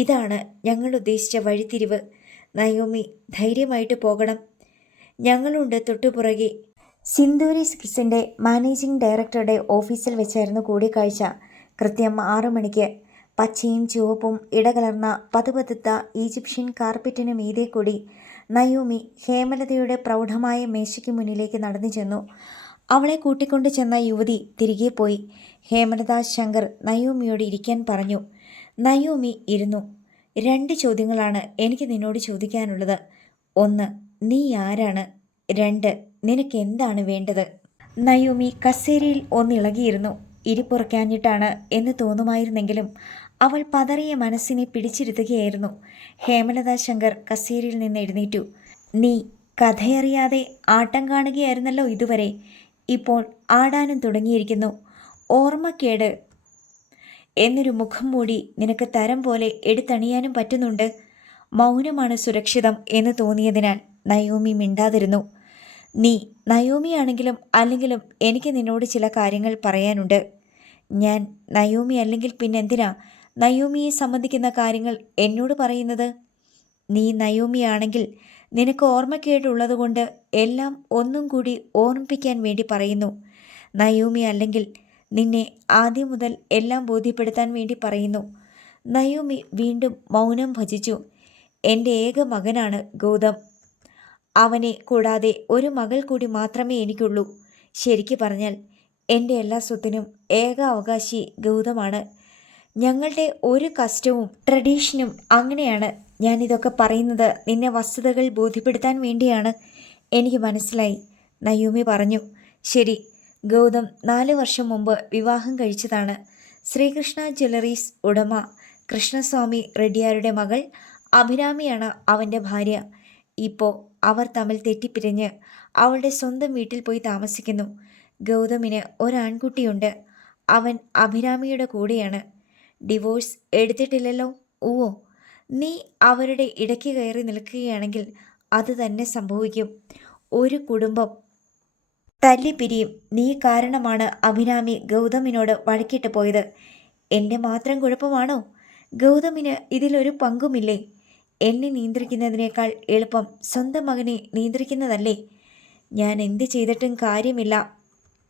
ഇതാണ് ഞങ്ങൾ ഉദ്ദേശിച്ച വഴിത്തിരിവ്. നയോമി, ധൈര്യമായിട്ട് പോകണം. ഞങ്ങളുണ്ട് തൊട്ടുപുറകെ. സിന്ദൂരി സിൽക്സിൻ്റെ മാനേജിംഗ് ഡയറക്ടറുടെ ഓഫീസിൽ വെച്ചായിരുന്നു കൂടിക്കാഴ്ച. കൃത്യം 6 മണിക്ക് പച്ചയും ചുവപ്പും ഇടകലർന്ന പതുപതുത്ത ഈജിപ്ഷ്യൻ കാർപ്പറ്റിനു മീതെ കൂടി നയോമി ഹേമലതയുടെ പ്രൗഢമായ മേശയ്ക്ക് മുന്നിലേക്ക് നടന്നു ചെന്നു. അവളെ കൂട്ടിക്കൊണ്ടു ചെന്ന യുവതി തിരികെ പോയി. ഹേമലത ശങ്കർ നയോമിയോട് ഇരിക്കാൻ പറഞ്ഞു. നയോമി ഇരുന്നു. 2 ചോദ്യങ്ങളാണ് എനിക്ക് നിന്നോട് ചോദിക്കാനുള്ളത്. 1, നീ ആരാണ്? 2, നിനക്ക് എന്താണ് വേണ്ടത്? നയോമി കസേരയിൽ ഒന്നിളകിയിരുന്നു. ഇരിപ്പുറക്കാഞ്ഞിട്ടാണ് എന്ന് തോന്നുമായിരുന്നെങ്കിലും അവൾ പതറിയ മനസ്സിനെ പിടിച്ചിരുത്തുകയായിരുന്നു. ഹേമലത ശങ്കർ കസേരയിൽ നിന്ന് എഴുന്നേറ്റു. നീ കഥയറിയാതെ ആട്ടം കാണുകയായിരുന്നല്ലോ ഇതുവരെ. ഇപ്പോൾ ആടാനും തുടങ്ങിയിരിക്കുന്നു. ഓർമ്മക്കേട് എന്നൊരു മുഖം മൂടി നിനക്ക് തരം പോലെ എടുത്തണിയാനും പറ്റുന്നുണ്ട്. മൗനമാണ് സുരക്ഷിതം എന്ന് തോന്നിയതിനാൽ നയോമി മിണ്ടാതിരുന്നു. നീ നയോമിയാണെങ്കിലും അല്ലെങ്കിലും എനിക്ക് നിന്നോട് ചില കാര്യങ്ങൾ പറയാനുണ്ട്. ഞാൻ നയോമി അല്ലെങ്കിൽ പിന്നെന്തിനാ നയോമിയെ സംബന്ധിക്കുന്ന കാര്യങ്ങൾ എന്നോട് പറയുന്നത്? നീ നയോമിയാണെങ്കിൽ നിനക്ക് ഓർമ്മക്കേടുള്ളതുകൊണ്ട് എല്ലാം ഒന്നും കൂടി ഓർമ്മിപ്പിക്കാൻ വേണ്ടി പറയുന്നു. നയോമി അല്ലെങ്കിൽ നിന്നെ ആദ്യം മുതൽ എല്ലാം ബോധ്യപ്പെടുത്താൻ വേണ്ടി പറയുന്നു. നയോമി വീണ്ടും മൗനം ഭജിച്ചു. എൻ്റെ ഏക മകനാണ് ഗൗതം. അവനെ കൂടാതെ ഒരു മകൾ കൂടി മാത്രമേ എനിക്കുള്ളൂ. ശരിക്കു പറഞ്ഞാൽ എൻ്റെ എല്ലാ സ്വത്തിനും ഏക അവകാശി ഗൗതമാണ്. ഞങ്ങളുടെ ഒരു കസ്റ്റവും ട്രഡീഷനും അങ്ങനെയാണ്. ഞാനിതൊക്കെ പറയുന്നത് നിന്നെ വസ്തുതകൾ ബോധ്യപ്പെടുത്താൻ വേണ്ടിയാണ്. എനിക്ക് മനസ്സിലായി, നയോമി പറഞ്ഞു. ശരി, ഗൗതം 4 വർഷം മുമ്പ് വിവാഹം കഴിച്ചതാണ്. ശ്രീകൃഷ്ണ ജ്വല്ലറീസ് ഉടമ കൃഷ്ണസ്വാമി റെഡ്ഡിയാരുടെ മകൾ അഭിരാമിയാണ് അവൻ്റെ ഭാര്യ. ഇപ്പോൾ അവർ തമ്മിൽ തെറ്റിപ്പിരിഞ്ഞ് അവളുടെ സ്വന്തം വീട്ടിൽ പോയി താമസിക്കുന്നു. ഗൗതമിന് ഒരാൺകുട്ടിയുണ്ട്. അവൻ അഭിരാമിയുടെ കൂടെയാണ്. ഡിവോഴ്സ് എടുത്തിട്ടില്ലല്ലോ? ഓ, നീ അവരുടെ ഇടയ്ക്ക് കയറി നിൽക്കുകയാണെങ്കിൽ അത് തന്നെ സംഭവിക്കും. ഒരു കുടുംബം തല്ലിപ്പിരിയും. നീ കാരണമാണ് അഭിരാമി ഗൗതമിനോട് വഴക്കിട്ട് പോയത്. എൻ്റെ മാത്രം കുഴപ്പമാണോ? ഗൗതമിന് ഇതിലൊരു പങ്കുമില്ലേ? എന്നെ നിയന്ത്രിക്കുന്നതിനേക്കാൾ എളുപ്പം സ്വന്തം മകനെ നിയന്ത്രിക്കുന്നതല്ലേ? ഞാൻ എന്ത് ചെയ്തിട്ടും കാര്യമില്ല.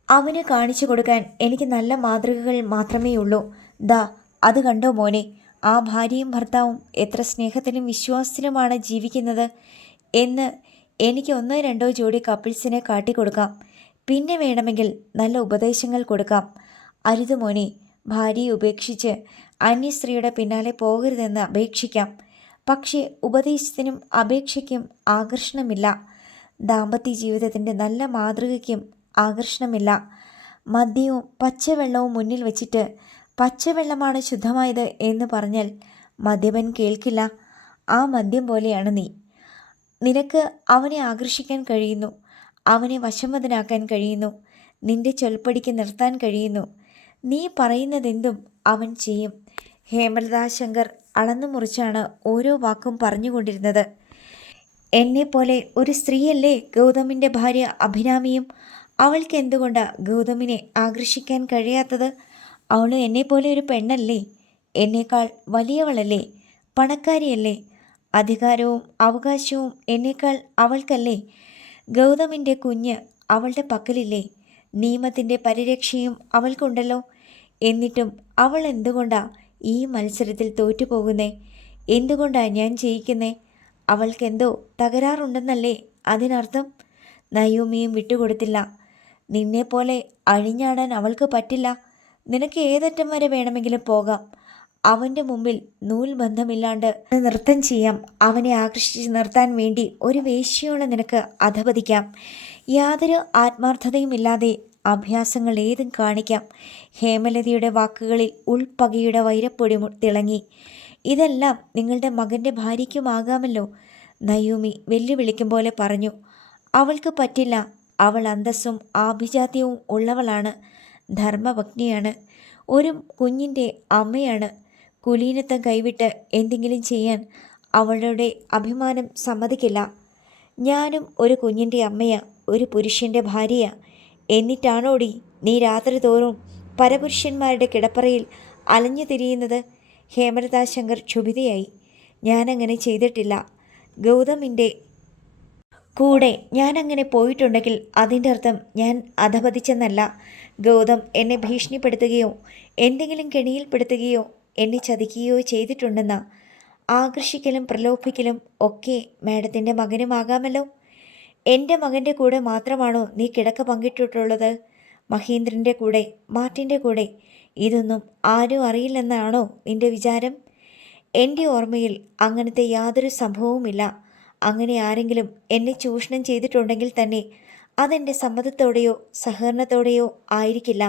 അവന് കാണിച്ചു കൊടുക്കാൻ എനിക്ക് നല്ല മാതൃകകൾ മാത്രമേ ഉള്ളൂ. ദാ അത് കണ്ടോ മോനെ, ആ ഭാര്യയും ഭർത്താവും എത്ര സ്നേഹത്തിലും വിശ്വാസത്തിലുമാണ് ജീവിക്കുന്നത് എന്ന് എനിക്ക് 1-2 ജോഡി കപ്പിൾസിനെ കാട്ടിക്കൊടുക്കാം. പിന്നെ വേണമെങ്കിൽ നല്ല ഉപദേശങ്ങൾ കൊടുക്കാം. അരുത് മോനെ, ഭാര്യയെ ഉപേക്ഷിച്ച് അന്യസ്ത്രീയുടെ പിന്നാലെ പോകരുതെന്ന് അപേക്ഷിക്കാം. പക്ഷേ ഉപദേശത്തിനും അപേക്ഷയ്ക്കും ആകർഷണമില്ല. ദാമ്പത്യ ജീവിതത്തിൻ്റെ നല്ല മാതൃകയ്ക്കും ആകർഷണമില്ല. മദ്യവും പച്ചവെള്ളവും മുന്നിൽ വച്ചിട്ട് പച്ചവെള്ളമാണ് ശുദ്ധമായത് എന്ന് പറഞ്ഞാൽ മദ്യപൻ കേൾക്കില്ല. ആ മദ്യം പോലെയാണ് നീ. നിനക്ക് അവനെ ആകർഷിക്കാൻ കഴിയുന്നു, അവനെ വശംവദനാക്കാൻ കഴിയുന്നു, നിന്റെ ചൊൽപ്പടിക്ക് നിർത്താൻ കഴിയുന്നു. നീ പറയുന്നതെന്തും അവൻ ചെയ്യും. ഹേമലത ശങ്കർ അളന്നു മുറിച്ചാണ് ഓരോ വാക്കും പറഞ്ഞുകൊണ്ടിരുന്നത്. എന്നെപ്പോലെ ഒരു സ്ത്രീയല്ലേ ഗൗതമിൻ്റെ ഭാര്യ അഭിരാമിയും? അവൾക്ക് എന്തുകൊണ്ടാണ് ഗൗതമിനെ ആകർഷിക്കാൻ കഴിയാത്തത്? അവൾ എന്നെപ്പോലെ ഒരു പെണ്ണല്ലേ? എന്നേക്കാൾ വലിയവളല്ലേ? പണക്കാരിയല്ലേ? അധികാരവും അവകാശവും എന്നേക്കാൾ അവൾക്കല്ലേ? ഗൗതമിൻ്റെ കുഞ്ഞ് അവളുടെ പക്കലില്ലേ? നിയമത്തിൻ്റെ പരിരക്ഷയും അവൾക്കുണ്ടല്ലോ. എന്നിട്ടും അവൾ എന്തുകൊണ്ടാ ഈ മത്സരത്തിൽ തോറ്റുപോകുന്നേ? എന്തുകൊണ്ടാ ഞാൻ ജയിക്കുന്നേ? അവൾക്കെന്തോ തകരാറുണ്ടെന്നല്ലേ അതിനർത്ഥം? നയോമിയും വിട്ടുകൊടുത്തില്ല. നിന്നെപ്പോലെ അഴിഞ്ഞാടാൻ അവൾക്ക് പറ്റില്ല. നിനക്ക് ഏതറ്റം വരെ വേണമെങ്കിലും പോകാം. അവൻ്റെ മുമ്പിൽ നൂൽബന്ധമില്ലാണ്ട് നൃത്തം ചെയ്യാം. അവനെ ആകർഷിച്ച് നിർത്താൻ വേണ്ടി ഒരു വേശ്യയോളം നിനക്ക് അധപതിക്കാം. യാതൊരു ആത്മാർത്ഥതയുമില്ലാതെ അഭ്യാസങ്ങൾ ഏതും കാണിക്കാം. ഹേമലതയുടെ വാക്കുകളിൽ ഉൾപ്പകയുടെ വൈരപ്പൊടി തിളങ്ങി. ഇതെല്ലാം നിങ്ങളുടെ മകൻ്റെ ഭാര്യയ്ക്കുമാകാമല്ലോ, നയോമി വെല്ലുവിളിക്കും പോലെ പറഞ്ഞു. അവൾക്ക് പറ്റില്ല. അവൾ അന്തസ്സും ആഭിജാത്യവും ഉള്ളവളാണ്, ധർമ്മപത്നിയാണ്, ഒരു കുഞ്ഞിൻ്റെ അമ്മയാണ്. കുലീനത്വം കൈവിട്ട് എന്തെങ്കിലും ചെയ്യാൻ അവളുടെ അഭിമാനം സമ്മതിക്കില്ല. ഞാനും ഒരു കുഞ്ഞിൻ്റെ അമ്മയാ, ഒരു പുരുഷൻ്റെ ഭാര്യയാ. എന്നിട്ടാണോടി നീ രാത്രി തോറും പരപുരുഷന്മാരുടെ കിടപ്പറയിൽ അലഞ്ഞു തിരിയുന്നത്? ഹേമലത ശങ്കർ ക്ഷുഭിതയായി. ഞാനങ്ങനെ ചെയ്തിട്ടില്ല. ഗൗതമിൻ്റെ കൂടെ ഞാനങ്ങനെ പോയിട്ടുണ്ടെങ്കിൽ അതിൻ്റെ അർത്ഥം ഞാൻ അധപതിച്ചെന്നല്ല. ഗൗതം എന്നെ ഭീഷണിപ്പെടുത്തുകയോ എന്തെങ്കിലും കെണിയിൽപ്പെടുത്തുകയോ എന്നെ ചതിക്കുകയോ ചെയ്തിട്ടുണ്ടെന്ന. ആകർഷിക്കലും പ്രലോഭിക്കലും ഒക്കെ മാഡത്തിൻ്റെ മകനുമാകാമല്ലോ. എൻ്റെ മകൻ്റെ കൂടെ മാത്രമാണോ നീ കിടക്ക പങ്കിട്ടിട്ടുള്ളത്? മഹേന്ദ്രൻ്റെ കൂടെ, മാർട്ടിൻ്റെ കൂടെ? ഇതൊന്നും ആരും അറിയില്ലെന്നാണോ നിൻ്റെ വിചാരം? എൻ്റെ ഓർമ്മയിൽ അങ്ങനത്തെ യാതൊരു സംഭവവുമില്ല. അങ്ങനെ ആരെങ്കിലും എന്നെ ചൂഷണം ചെയ്തിട്ടുണ്ടെങ്കിൽ തന്നെ അതെൻ്റെ സമ്മതത്തോടെയോ സഹകരണത്തോടെയോ ആയിരിക്കില്ല.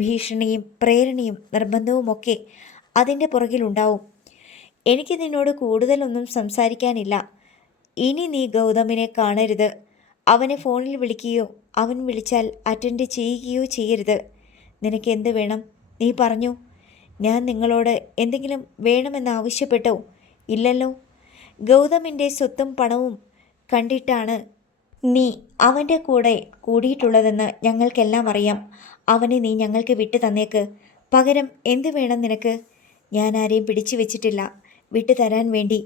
ഭീഷണിയും പ്രേരണയും നിർബന്ധവുമൊക്കെ അതിൻ്റെ പുറകിലുണ്ടാവും. എനിക്ക് നിന്നോട് കൂടുതലൊന്നും സംസാരിക്കാനില്ല. ഇനി നീ ഗൗതമിനെ കാണരുത്. അവനെ ഫോണിൽ വിളിക്കുകയോ അവൻ വിളിച്ചാൽ അറ്റൻഡ് ചെയ്യുകയോ ചെയ്യരുത്. നിനക്ക് എന്ത് വേണം? നീ പറഞ്ഞു. ഞാൻ നിങ്ങളോട് എന്തെങ്കിലും വേണമെന്ന് ആവശ്യപ്പെട്ടോ? ഇല്ലല്ലോ. ഗൗതമിൻ്റെ സ്വത്തും പണവും കണ്ടിട്ടാണ് നീ അവൻ്റെ കൂടെ കൂടിയിട്ടുള്ളതെന്ന് ഞങ്ങൾക്കെല്ലാം അറിയാം. അവനെ നീ ഞങ്ങൾക്ക് വിട്ടു തന്നേക്ക്. പകരം എന്തു വേണം നിനക്ക്? ഞാൻ ആരെയും പിടിച്ചു വെച്ചിട്ടില്ല വിട്ടു തരാൻ വേണ്ടി.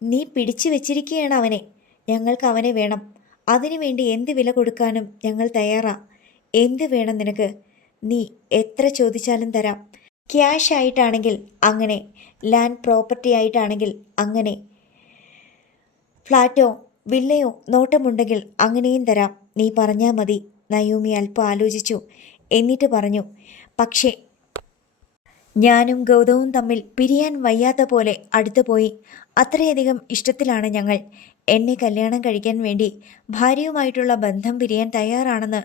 നീ പിടിച്ചു വെച്ചിരിക്കുകയാണ് അവനെ. ഞങ്ങൾക്ക് അവനെ വേണം. അതിനുവേണ്ടി എന്ത് വില കൊടുക്കാനും ഞങ്ങൾ തയ്യാറാ. എന്ത് വേണം നിനക്ക്? നീ എത്ര ചോദിച്ചാലും തരാം. ക്യാഷ് ആയിട്ടാണെങ്കിൽ അങ്ങനെ, ലാൻഡ് പ്രോപ്പർട്ടി ആയിട്ടാണെങ്കിൽ അങ്ങനെ, ഫ്ലാറ്റോ വില്ലയോ നോട്ടമുണ്ടെങ്കിൽ അങ്ങനെയും തരാം. നീ പറഞ്ഞാൽ മതി. നയോമി അല്പം ആലോചിച്ചു. എന്നിട്ട് പറഞ്ഞു, പക്ഷേ ഞാനും ഗൗതവും തമ്മിൽ പിരിയാൻ വയ്യാത്ത പോലെ അടുത്തുപോയി. അത്രയധികം ഇഷ്ടത്തിലാണ് ഞങ്ങൾ. എന്നെ കല്യാണം കഴിക്കാൻ വേണ്ടി ഭാര്യയുമായിട്ടുള്ള ബന്ധം പിരിയാൻ തയ്യാറാണെന്ന്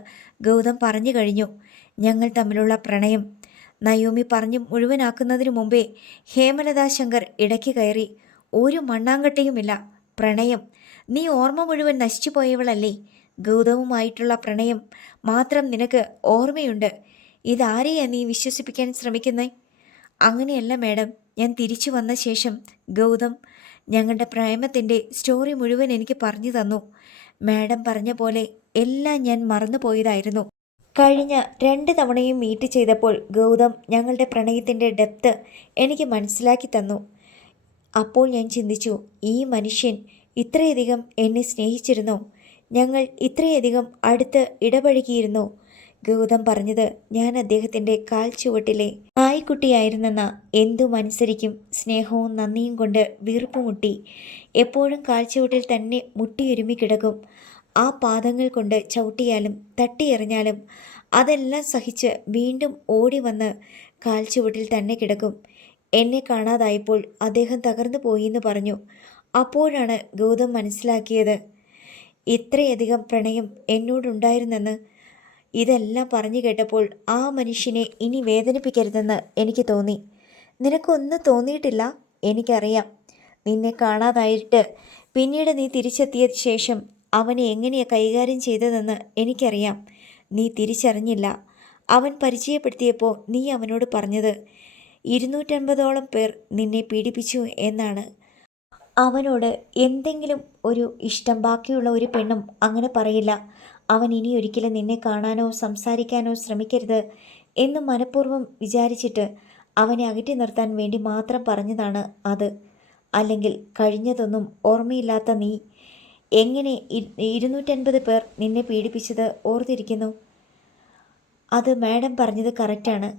ഗൗതം പറഞ്ഞു കഴിഞ്ഞു. ഞങ്ങൾ തമ്മിലുള്ള പ്രണയം നയോമി പറഞ്ഞു മുഴുവനാക്കുന്നതിനു മുമ്പേ ഹേമലതാ ശങ്കർ ഇടയ്ക്ക് കയറി. ഒരു മണ്ണാങ്കട്ടയുമില്ല. പ്രണയം. നീ ഓർമ്മ മുഴുവൻ നശിച്ചു പോയവളല്ലേ? ഗൗതവുമായിട്ടുള്ള പ്രണയം മാത്രം നിനക്ക് ഓർമ്മയുണ്ട്. ഇതാരെയാ നീ വിശ്വസിപ്പിക്കാൻ ശ്രമിക്കുന്നേ? അങ്ങനെയല്ല മാഡം. ഞാൻ തിരിച്ചു വന്ന ശേഷം ഗൗതം ഞങ്ങളുടെ പ്രേമത്തിൻ്റെ സ്റ്റോറി മുഴുവൻ എനിക്ക് പറഞ്ഞു തന്നു. മാഡം പറഞ്ഞ പോലെ എല്ലാം ഞാൻ മറന്നു പോയതായിരുന്നു. കഴിഞ്ഞ 2 തവണയും മീറ്റ് ചെയ്തപ്പോൾ ഗൗതം ഞങ്ങളുടെ പ്രണയത്തിൻ്റെ ഡെപ്ത് എനിക്ക് മനസ്സിലാക്കി തന്നു. അപ്പോൾ ഞാൻ ചിന്തിച്ചു, ഈ മനുഷ്യൻ ഇത്രയധികം എന്നെ സ്നേഹിച്ചിരുന്നോ? ഞങ്ങൾ ഇത്രയധികം അടുത്ത് ഇടപഴകിയിരുന്നോ? ഗൗതം പറഞ്ഞത് ഞാൻ അദ്ദേഹത്തിൻ്റെ കാൽ ചുവട്ടിലെ നായ്ക്കുട്ടിയായിരുന്നെന്ന. എന്തും അനുസരിക്കും. സ്നേഹവും നന്ദിയും കൊണ്ട് വീർപ്പുമുട്ടി. എപ്പോഴും കാൽ ചുവട്ടിൽ തന്നെ മുട്ടിയൊരുമി കിടക്കും. ആ പാദങ്ങൾ കൊണ്ട് ചവിട്ടിയാലും തട്ടിയെറിഞ്ഞാലും അതെല്ലാം സഹിച്ച് വീണ്ടും ഓടി വന്ന് കാൽ ചുവട്ടിൽ തന്നെ കിടക്കും. എന്നെ കാണാതായപ്പോൾ അദ്ദേഹം തകർന്നു പോയിന്ന് പറഞ്ഞു. അപ്പോഴാണ് ഗൗതം മനസ്സിലാക്കിയത് ഇത്രയധികം പ്രണയം എന്നോടുണ്ടായിരുന്നെന്ന്. ഇതെല്ലാം പറഞ്ഞു കേട്ടപ്പോൾ ആ മനുഷ്യനെ ഇനി വേദനിപ്പിക്കരുതെന്ന് എനിക്ക് തോന്നി. നിനക്കൊന്നും തോന്നിയിട്ടില്ല? എനിക്കറിയാം. നിന്നെ കാണാതായിട്ട് പിന്നീട് നീ തിരിച്ചെത്തിയ ശേഷം അവനെ എങ്ങനെയാണ് കൈകാര്യം ചെയ്തതെന്ന് എനിക്കറിയാം. നീ തിരിച്ചറിഞ്ഞില്ല. അവൻ പരിചയപ്പെടുത്തിയപ്പോൾ നീ അവനോട് പറഞ്ഞത് 250ഓളം പേർ നിന്നെ പീഡിപ്പിച്ചു എന്നാണ്. അവനോട് എന്തെങ്കിലും ഒരു ഇഷ്ടം ബാക്കിയുള്ള ഒരു പെണ്ണും അങ്ങനെ പറയില്ല. അവൻ ഇനി ഒരിക്കലും നിന്നെ കാണാനോ സംസാരിക്കാനോ ശ്രമിക്കരുത് എന്ന് മനഃപൂർവ്വം വിചാരിച്ചിട്ട് അവനെ അകറ്റി നിർത്താൻ വേണ്ടി മാത്രം പറഞ്ഞതാണ് അത്. അല്ലെങ്കിൽ കഴിഞ്ഞതൊന്നും ഓർമ്മയില്ലാത്ത നീ എങ്ങനെ 250 പേർ നിന്നെ പീഡിപ്പിച്ചത് ഓർത്തിരിക്കുന്നു? അത് മാഡം പറഞ്ഞത് കറക്റ്റാണ്.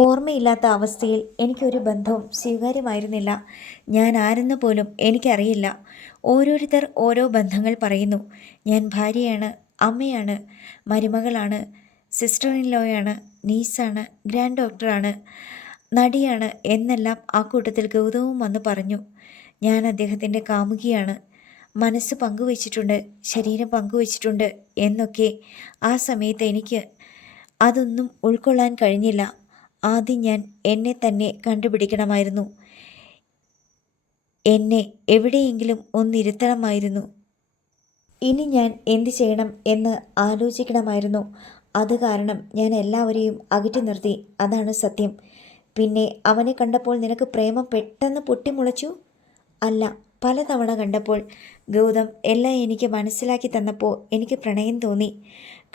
ഓർമ്മയില്ലാത്ത അവസ്ഥയിൽ എനിക്കൊരു ബന്ധവും സ്വീകാര്യമായിരുന്നില്ല. ഞാൻ ആരെന്ന് പോലും എനിക്കറിയില്ല. ഓരോരുത്തർ ഓരോ ബന്ധങ്ങൾ പറയുന്നു. ഞാൻ ഭാര്യയാണ്, അമ്മയാണ്, മരുമകളാണ്, സിസ്റ്റർ ഇൻ ലോയാണ്, നീസാണ്, ഗ്രാൻഡ് ഡോക്ടറാണ്, നടിയാണ് എന്നെല്ലാം ആ കൂട്ടത്തിൽ ഗൗതവും വന്ന് പറഞ്ഞു. ഞാൻ അദ്ദേഹത്തിൻ്റെ കാമുകിയാണ്, മനസ്സ് പങ്കുവച്ചിട്ടുണ്ട്, ശരീരം പങ്കുവച്ചിട്ടുണ്ട് എന്നൊക്കെ. ആ സമയത്ത് എനിക്ക് അതൊന്നും ഉൾക്കൊള്ളാൻ കഴിഞ്ഞില്ല. ആദ്യം ഞാൻ എന്നെ തന്നെ കണ്ടുപിടിക്കണമായിരുന്നു. എന്നെ എവിടെയെങ്കിലും ഒന്നിരുത്തണമായിരുന്നു. ഇനി ഞാൻ എന്ത് ചെയ്യണം എന്ന് ആലോചിക്കണമായിരുന്നു. അത് കാരണം ഞാൻ എല്ലാവരെയും അകറ്റി നിർത്തി. അതാണ് സത്യം. പിന്നെ അവനെ കണ്ടപ്പോൾ നിനക്ക് പ്രേമം പെട്ടെന്ന് പൊട്ടിമുളച്ചു? അല്ല, പലതവണ കണ്ടപ്പോൾ ഗൗതം എല്ലാം എനിക്ക് മനസ്സിലാക്കി തന്നപ്പോൾ എനിക്ക് പ്രണയം തോന്നി.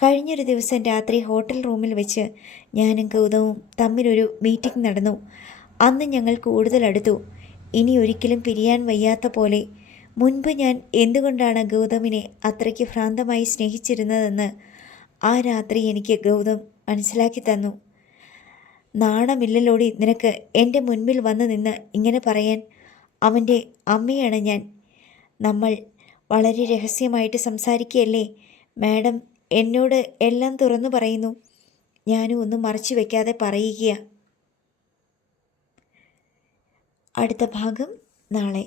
കഴിഞ്ഞൊരു ദിവസം രാത്രി ഹോട്ടൽ റൂമിൽ വെച്ച് ഞാനും ഗൗതവും തമ്മിലൊരു മീറ്റിംഗ് നടന്നു. അന്ന് ഞങ്ങൾ കൂടുതൽ അടുത്തു. ഇനി ഒരിക്കലും പിരിയാൻ വയ്യാത്ത പോലെ. മുൻപ് ഞാൻ എന്തുകൊണ്ടാണ് ഗൗതമിനെ അത്രയ്ക്ക് ഭ്രാന്തമായി സ്നേഹിച്ചിരുന്നതെന്ന് ആ രാത്രി എനിക്ക് ഗൗതം മനസ്സിലാക്കി തന്നു. നാണമില്ലല്ലോടി നിനക്ക് എൻ്റെ മുൻപിൽ വന്ന് നിന്ന് ഇങ്ങനെ പറയാൻ? അവൻ്റെ അമ്മയാണ് ഞാൻ. നമ്മൾ വളരെ രഹസ്യമായിട്ട് സംസാരിക്കുകയല്ലേ? മാഡം എന്നോട് എല്ലാം തുറന്നു പറയുന്നു. ഞാനും ഒന്നും മറച്ചു വയ്ക്കാതെ പറയുക. അടുത്ത ഭാഗം നാളെ.